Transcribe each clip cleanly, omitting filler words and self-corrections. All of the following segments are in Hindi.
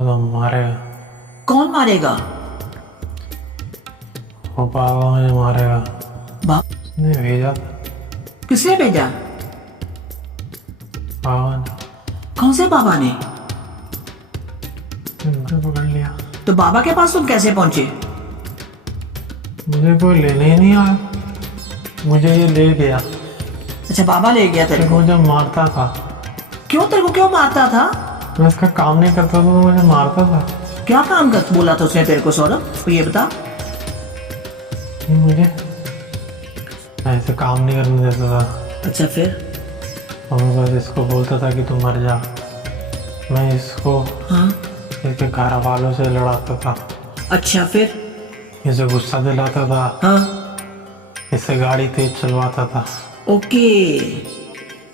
वो तो मारेगा। कौन मारेगा? वो पापा मुझे मारेगा। बाप? उसने भेजा था। किसने भेजा? पापा ने कौन से बाबा ने? मुझे पकड़ लिया। तो बाबा के पास तुम कैसे पहुंचे? मुझे कोई लेने ही नहीं आया, मुझे ये ले गया। अच्छा, बाबा ले गया तेरे फिर को? मुझे मारता था। क्यों? तेरे को क्यों मारता था? मैं इसका काम नहीं करता था तो मुझे मारता था। क्या काम कर बोला था उसने तेरे को सौरभ? तो ये बता। ये मुझे ऐसे काम नहीं करने देता था। अच्छा, फिर? और मैं बस इसको बोलता था कि तू मर जा। मैं इसको हाँ। इसके घर वालों से लड़ाता था, अच्छा, फिर? इसे गुस्सा दिलाता था, हाँ। इससे गाड़ी तेज चलवाता था, ओके।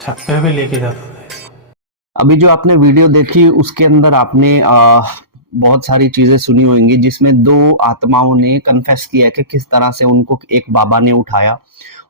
छत पे भी लेके जाता था। अभी जो आपने वीडियो देखी उसके अंदर आपने बहुत सारी चीजें सुनी होंगी, जिसमें दो आत्माओं ने कन्फेस किया कि किस तरह से उनको एक बाबा ने उठाया,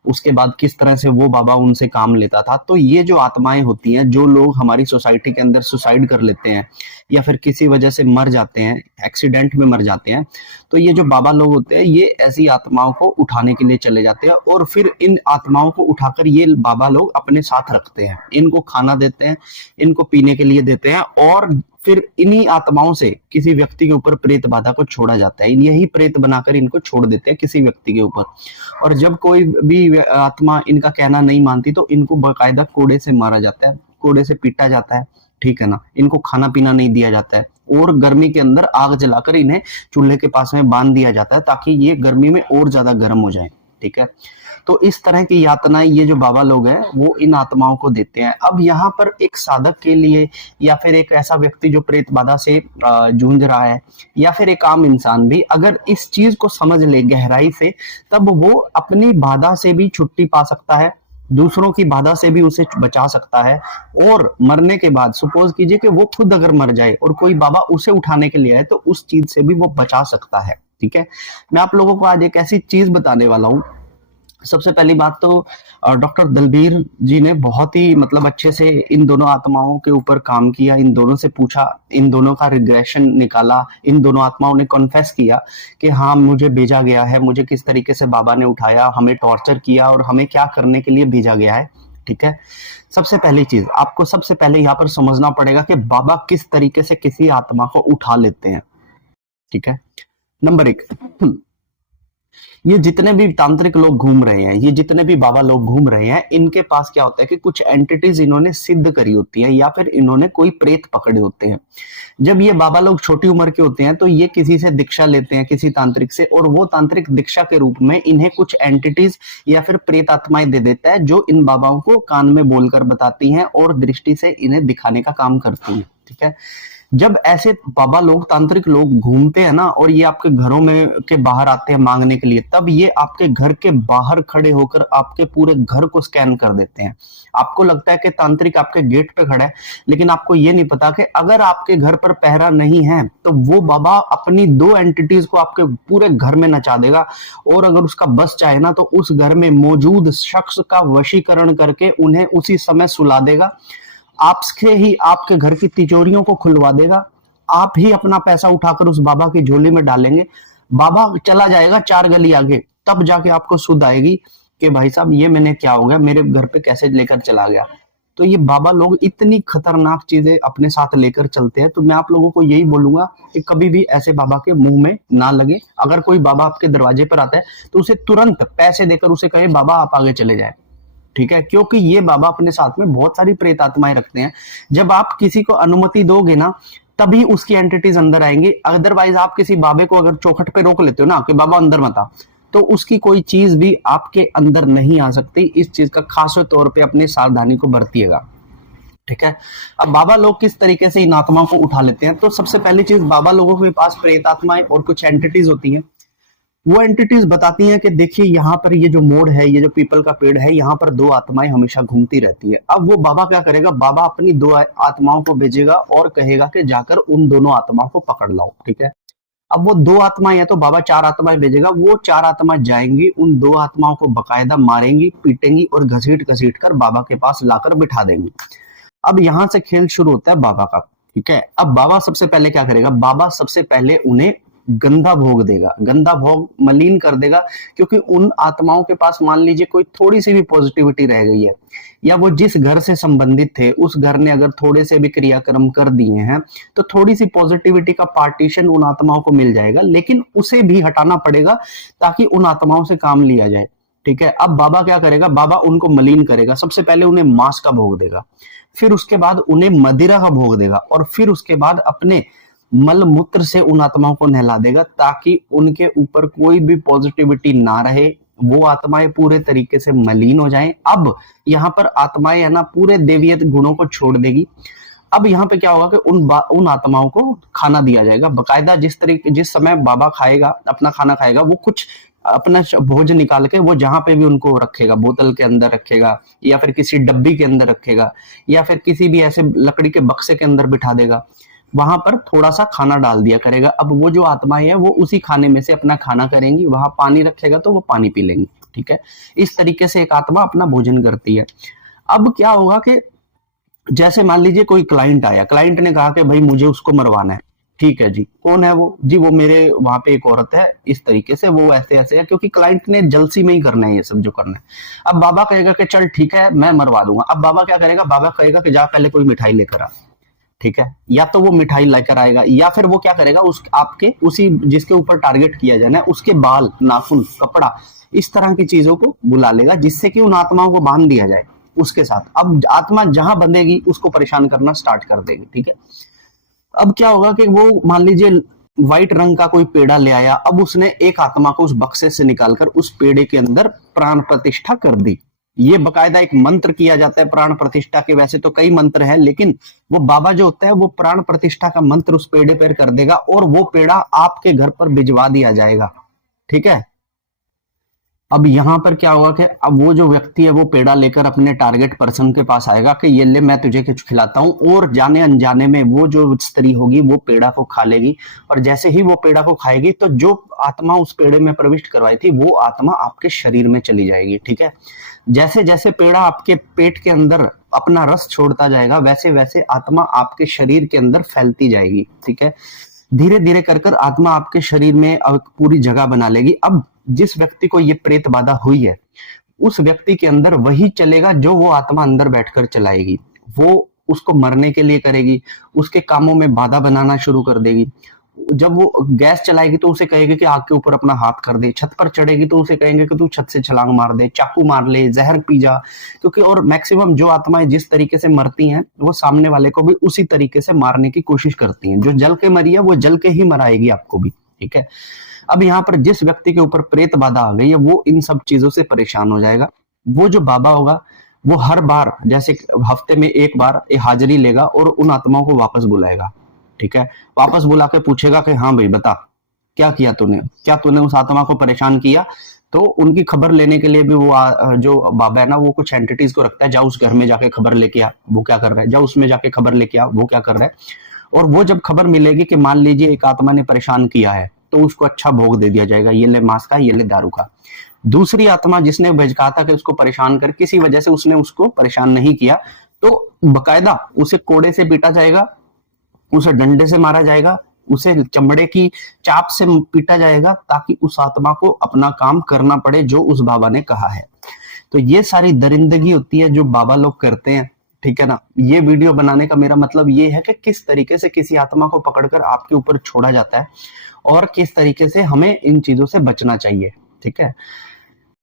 उसके बाद किस तरह से वो बाबा उनसे काम लेता था। तो ये जो आत्माएं होती हैं, जो लोग हमारी सोसाइटी के अंदर सुसाइड कर लेते हैं या फिर किसी वजह से मर जाते हैं, एक्सीडेंट में मर जाते हैं, तो ये जो बाबा लोग होते हैं ये ऐसी आत्माओं को उठाने के लिए चले जाते हैं और फिर इन आत्माओं को उठाकर ये बाबा लोग अपने साथ रखते हैं, इनको खाना देते हैं, इनको पीने के लिए देते हैं और फिर इन्हीं आत्माओं से किसी व्यक्ति के ऊपर प्रेत बाधा को छोड़ा जाता है। यही प्रेत बनाकर इनको छोड़ देते हैं किसी व्यक्ति के ऊपर। और जब कोई भी आत्मा इनका कहना नहीं मानती तो इनको बाकायदा कोड़े से मारा जाता है, कोड़े से पीटा जाता है, ठीक है ना। इनको खाना पीना नहीं दिया जाता है और गर्मी के अंदर आग जलाकर इन्हें चूल्हे के पास में बांध दिया जाता है ताकि ये गर्मी में और ज्यादा गर्म हो जाए, ठीक है। तो इस तरह की यातनाएं ये जो बाबा लोग हैं वो इन आत्माओं को देते हैं। अब यहाँ पर एक साधक के लिए या फिर एक ऐसा व्यक्ति जो प्रेत बाधा से जूझ रहा है या फिर एक आम इंसान भी अगर इस चीज को समझ ले गहराई से, तब वो अपनी बाधा से भी छुट्टी पा सकता है, दूसरों की बाधा से भी उसे बचा सकता है। और मरने के बाद सपोज कीजिए कि वो खुद अगर मर जाए और कोई बाबा उसे उठाने के लिए आए तो उस चीज से भी वो बचा सकता है, ठीक है। मैं आप लोगों को आज एक ऐसी चीज बताने वाला हूँ। सबसे पहली बात तो डॉक्टर दलबीर जी ने बहुत ही मतलब अच्छे से इन दोनों आत्माओं के ऊपर काम किया, इन दोनों से पूछा, इन दोनों का रिग्रेशन निकाला, इन दोनों आत्माओं ने कॉन्फेस किया कि हाँ मुझे भेजा गया है, मुझे किस तरीके से बाबा ने उठाया, हमें टॉर्चर किया और हमें क्या करने के लिए भेजा गया है, ठीक है। सबसे पहली चीज आपको सबसे पहले यहाँ पर समझना पड़ेगा कि बाबा किस तरीके से किसी आत्मा को उठा लेते हैं, ठीक है। नंबर एक, ये जितने भी तांत्रिक लोग घूम रहे हैं, ये जितने भी बाबा लोग घूम रहे हैं, इनके पास क्या होता है कि कुछ एंटिटीज इन्होंने सिद्ध करी होती है या फिर इन्होंने कोई प्रेत पकड़े होते हैं। जब ये बाबा लोग छोटी उम्र के होते हैं तो ये किसी से दीक्षा लेते हैं, किसी तांत्रिक से, और वो तांत्रिक दीक्षा के रूप में इन्हें कुछ एंटिटीज या फिर प्रेत आत्माएं दे देता है जो इन बाबाओं को कान में बोलकर बताती हैं और दृष्टि से इन्हें दिखाने का काम करती है, ठीक है। जब ऐसे बाबा लोग, तांत्रिक लोग घूमते हैं ना और ये आपके घरों में के बाहर आते हैं मांगने के लिए, तब ये आपके घर के बाहर खड़े होकर आपके पूरे घर को स्कैन कर देते हैं। आपको लगता है कि तांत्रिक आपके गेट पे खड़ा है, लेकिन आपको ये नहीं पता कि अगर आपके घर पर पहरा नहीं है तो वो बाबा अपनी दो एंटिटीज को आपके पूरे घर में नचा देगा और अगर उसका बस चाहे ना तो उस घर में मौजूद शख्स का वशीकरण करके उन्हें उसी समय सुला देगा, आपसे ही आपके घर की तिजोरियों को खुलवा देगा, आप ही अपना पैसा उठाकर उस बाबा की झोली में डालेंगे, बाबा चला जाएगा 4 गली आगे, तब जाके आपको सुध आएगी कि भाई साहब ये मैंने क्या हो गया, मेरे घर पे कैसे लेकर चला गया। तो ये बाबा लोग इतनी खतरनाक चीजें अपने साथ लेकर चलते हैं। तो मैं आप लोगों को यही बोलूंगा कि कभी भी ऐसे बाबा के मुंह में ना लगे। अगर कोई बाबा आपके दरवाजे पर आता है तो उसे तुरंत पैसे देकर उसे कहे बाबा आप आगे चले जाए, ठीक है, क्योंकि ये बाबा अपने साथ में बहुत सारी प्रेत आत्माएं रखते हैं। जब आप किसी को अनुमति दोगे ना तभी उसकी एंटिटीज अंदर आएंगी, अदरवाइज आप किसी बाबे को अगर चौखट पे रोक लेते हो ना कि बाबा अंदर मत आ, तो उसकी कोई चीज भी आपके अंदर नहीं आ सकती। इस चीज का खास तौर पे अपनी सावधानी को बरतिएगा, ठीक है। अब बाबा लोग किस तरीके से इन आत्माओं को उठा लेते हैं, तो सबसे पहली चीज, बाबा लोगों के पास प्रेत आत्माएं और कुछ एंटिटीज होती हैं। वो एंटिटीज बताती हैं कि देखिए यहाँ पर ये जो मोड़ है, ये जो पीपल का पेड़ है, यहाँ पर 2 आत्माएं हमेशा घूमती रहती है। अब वो बाबा क्या करेगा, बाबा अपनी 2 आत्माओं को भेजेगा और कहेगा कि जाकर उन दोनों आत्माओं को पकड़ लाओ, ठीक है। अब वो 2 आत्माएं हैं तो बाबा 4 आत्माएं भेजेगा, वो 4 आत्माएं जाएंगी, उन 2 आत्माओं को बकायदा मारेंगी, पीटेंगी और घसीट घसीट कर बाबा के पास लाकर बिठा देंगी। अब यहां से खेल शुरू होता है बाबा का। ठीक है। अब बाबा सबसे पहले क्या करेगा, बाबा सबसे पहले उन्हें गंदा भोग देगा, गंदा भोग मलिन कर देगा, क्योंकि उन आत्माओं के पास मान लीजिए कोई थोड़ी सी भी पॉजिटिविटी रह गई है, या वो जिस घर से संबंधित थे उस घर ने अगर थोड़े से भी क्रियाक्रम कर दिए हैं, तो थोड़ी सी पॉजिटिविटी का पार्टीशन उन आत्माओं को मिल जाएगा, लेकिन उसे भी हटाना पड़ेगा ताकि उन आत्माओं से काम लिया जाए। ठीक है। अब बाबा क्या करेगा, बाबा उनको मलिन करेगा, सबसे पहले उन्हें मांस का भोग देगा, फिर उसके बाद उन्हें मदिरा का भोग देगा, और फिर उसके बाद अपने मल मूत्र से उन आत्माओं को नहला देगा, ताकि उनके ऊपर कोई भी पॉजिटिविटी ना रहे, वो आत्माएं पूरे तरीके से मलिन हो जाएं। अब यहाँ पर आत्माएं है ना पूरे देवीय गुणों को छोड़ देगी। अब यहाँ पे क्या होगा कि उन आत्माओं को खाना दिया जाएगा बकायदा, जिस समय बाबा खाएगा अपना खाना खाएगा, वो कुछ अपना भोज निकाल के वो जहां पे भी उनको रखेगा, बोतल के अंदर रखेगा, या फिर किसी डब्बी के अंदर रखेगा, या फिर किसी भी ऐसे लकड़ी के बक्से के अंदर बिठा देगा, वहां पर थोड़ा सा खाना डाल दिया करेगा। अब वो जो आत्माएं हैं वो उसी खाने में से अपना खाना करेंगी, वहां पानी रखेगा तो वो पानी पी लेंगी। ठीक है। इस तरीके से एक आत्मा अपना भोजन करती है। अब क्या होगा कि जैसे मान लीजिए कोई क्लाइंट आया, क्लाइंट ने कहा कि भाई मुझे उसको मरवाना है। ठीक है जी, कौन है वो जी, वो मेरे वहां पे एक औरत है, इस तरीके से वो ऐसे ऐसे है, क्योंकि क्लाइंट ने जलसी में ही करना है ये सब जो करना है। अब बाबा कहेगा कि चल ठीक है मैं मरवा दूंगा। अब बाबा क्या करेगा, बाबा कहेगा कि जा पहले कोई मिठाई लेकर आ। ठीक है। या तो वो मिठाई लेकर आएगा, या फिर वो क्या करेगा, उस आपके उसी जिसके ऊपर टारगेट किया जाना है उसके बाल, नाखून, कपड़ा, इस तरह की चीजों को बुला लेगा, जिससे कि उन आत्माओं को बांध दिया जाए उसके साथ। अब आत्मा जहां बंधेगी उसको परेशान करना स्टार्ट कर देगी। ठीक है। अब क्या होगा कि वो मान लीजिए व्हाइट रंग का कोई पेड़ा ले आया, अब उसने एक आत्मा को उस बक्से से निकालकर उस पेड़े के अंदर प्राण प्रतिष्ठा कर दी। ये बकायदा एक मंत्र किया जाता है प्राण प्रतिष्ठा के, वैसे तो कई मंत्र हैं, लेकिन वो बाबा जो होता है वो प्राण प्रतिष्ठा का मंत्र उस पेड़े पर कर देगा, और वो पेड़ा आपके घर पर भिजवा दिया जाएगा। ठीक है। अब यहां पर क्या होगा कि अब वो जो व्यक्ति है वो पेड़ा लेकर अपने टारगेट पर्सन के पास आएगा कि ये ले मैं तुझे कुछ खिलाता हूं, और जाने अनजाने में वो जो स्त्री होगी वो पेड़ा को खा लेगी, और जैसे ही वो पेड़ा को खाएगी तो जो आत्मा उस पेड़े में प्रविष्ट करवाई थी वो आत्मा आपके शरीर में चली जाएगी। ठीक है। जैसे जैसे पेड़ा आपके पेट के अंदर अपना रस छोड़ता जाएगा, वैसे वैसे आत्मा आपके शरीर के अंदर फैलती जाएगी। ठीक है। धीरे धीरे कर कर आत्मा आपके शरीर में पूरी जगह बना लेगी। अब जिस व्यक्ति को ये प्रेत बाधा हुई है उस व्यक्ति के अंदर वही चलेगा जो वो आत्मा अंदर बैठकर चलाएगी। वो उसको मरने के लिए करेगी, उसके कामों में बाधा बनाना शुरू कर देगी। जब वो गैस चलाएगी तो उसे कहेगी कि आग के ऊपर अपना हाथ कर दे, छत पर चढ़ेगी तो उसे कहेंगे कि तू छत से छलांग मार दे, चाकू मार ले, जहर पी जा। क्योंकि और मैक्सिमम जो आत्माएं जिस तरीके से मरती हैं वो सामने वाले को भी उसी तरीके से मारने की कोशिश करती हैं। जो जल के मरी है वो जल के ही मराएगी आपको भी। ठीक है। अब यहाँ पर जिस व्यक्ति के ऊपर प्रेत बाधा आ गई है वो इन सब चीजों से परेशान हो जाएगा। वो जो बाबा होगा वो हर बार जैसे हफ्ते में एक बार हाजिरी लेगा और उन आत्माओं को वापस बुलाएगा। ठीक है। वापस बुला के पूछेगा कि हाँ भाई बता क्या किया तूने, क्या तूने उस आत्मा को परेशान किया। तो उनकी खबर लेने के लिए भी वो जो बाबा है ना वो कुछ एंटिटीज को रखता है, जा उस घर में जाके खबर लेके आ वो क्या कर रहा है, जा उसमें जाके खबर लेके आ वो क्या कर रहा है। और वो जब खबर मिलेगी कि मान लीजिए एक आत्मा ने परेशान किया है तो उसको अच्छा भोग दे दिया जाएगा, ये ले मांस का, ये ले दारू का। दूसरी आत्मा जिसने कहा था कि उसको परेशान कर, किसी वजह से उसने उसको परेशान नहीं किया, तो बकायदा उसे कोड़े से पीटा जाएगा, उसे डंडे से मारा जाएगा, उसे चमड़े की चाप से पीटा जाएगा, ताकि उस आत्मा को अपना काम करना पड़े जो उस बाबा ने कहा है। तो ये सारी दरिंदगी होती है जो बाबा लोग करते हैं। ठीक है ना। ये वीडियो बनाने का मेरा मतलब ये है कि किस तरीके से किसी आत्मा को पकड़कर आपके ऊपर छोड़ा जाता है और किस तरीके से हमें इन चीजों से बचना चाहिए। ठीक है।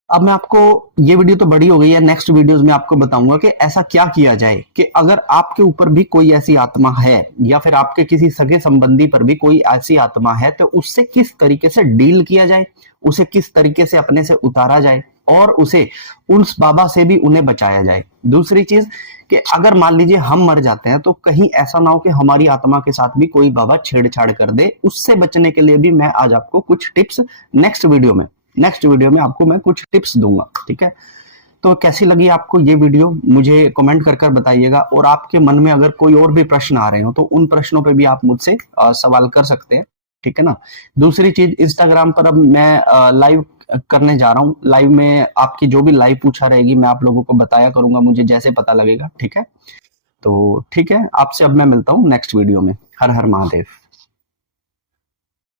अब मैं आपको, ये वीडियो तो बड़ी हो गई है, नेक्स्ट वीडियोस में आपको बताऊंगा कि ऐसा क्या किया जाए कि अगर आपके ऊपर भी कोई ऐसी आत्मा है या फिर आपके किसी सगे संबंधी पर भी कोई ऐसी आत्मा है तो उससे किस तरीके से डील किया जाए, उसे किस तरीके से अपने से उतारा जाए और उसे उस बाबा से भी उन्हें बचाया जाए। दूसरी चीज कि अगर मान लीजिए हम मर जाते हैं तो कहीं ऐसा ना हो कि हमारी आत्मा के साथ भी कोई बाबा छेड़छाड़ कर दे। उससे बचने के लिए भी मैं आज आपको कुछ टिप्स नेक्स्ट वीडियो में आपको मैं कुछ टिप्स दूंगा। ठीक है। तो कैसी लगी आपको ये वीडियो मुझे कमेंट कर बताइएगा, और आपके मन में अगर कोई और भी प्रश्न आ रहे हो तो उन प्रश्नों पे भी आप मुझसे सवाल कर सकते हैं। ठीक है ना। दूसरी चीज, इंस्टाग्राम पर अब मैं लाइव करने जा रहा हूँ। लाइव में आपकी जो भी लाइव पूछा रहेगी मैं आप लोगों को बताया करूंगा, मुझे जैसे पता लगेगा। ठीक है। तो ठीक है, आपसे अब मैं मिलता हूँ नेक्स्ट वीडियो में। हर हर महादेव।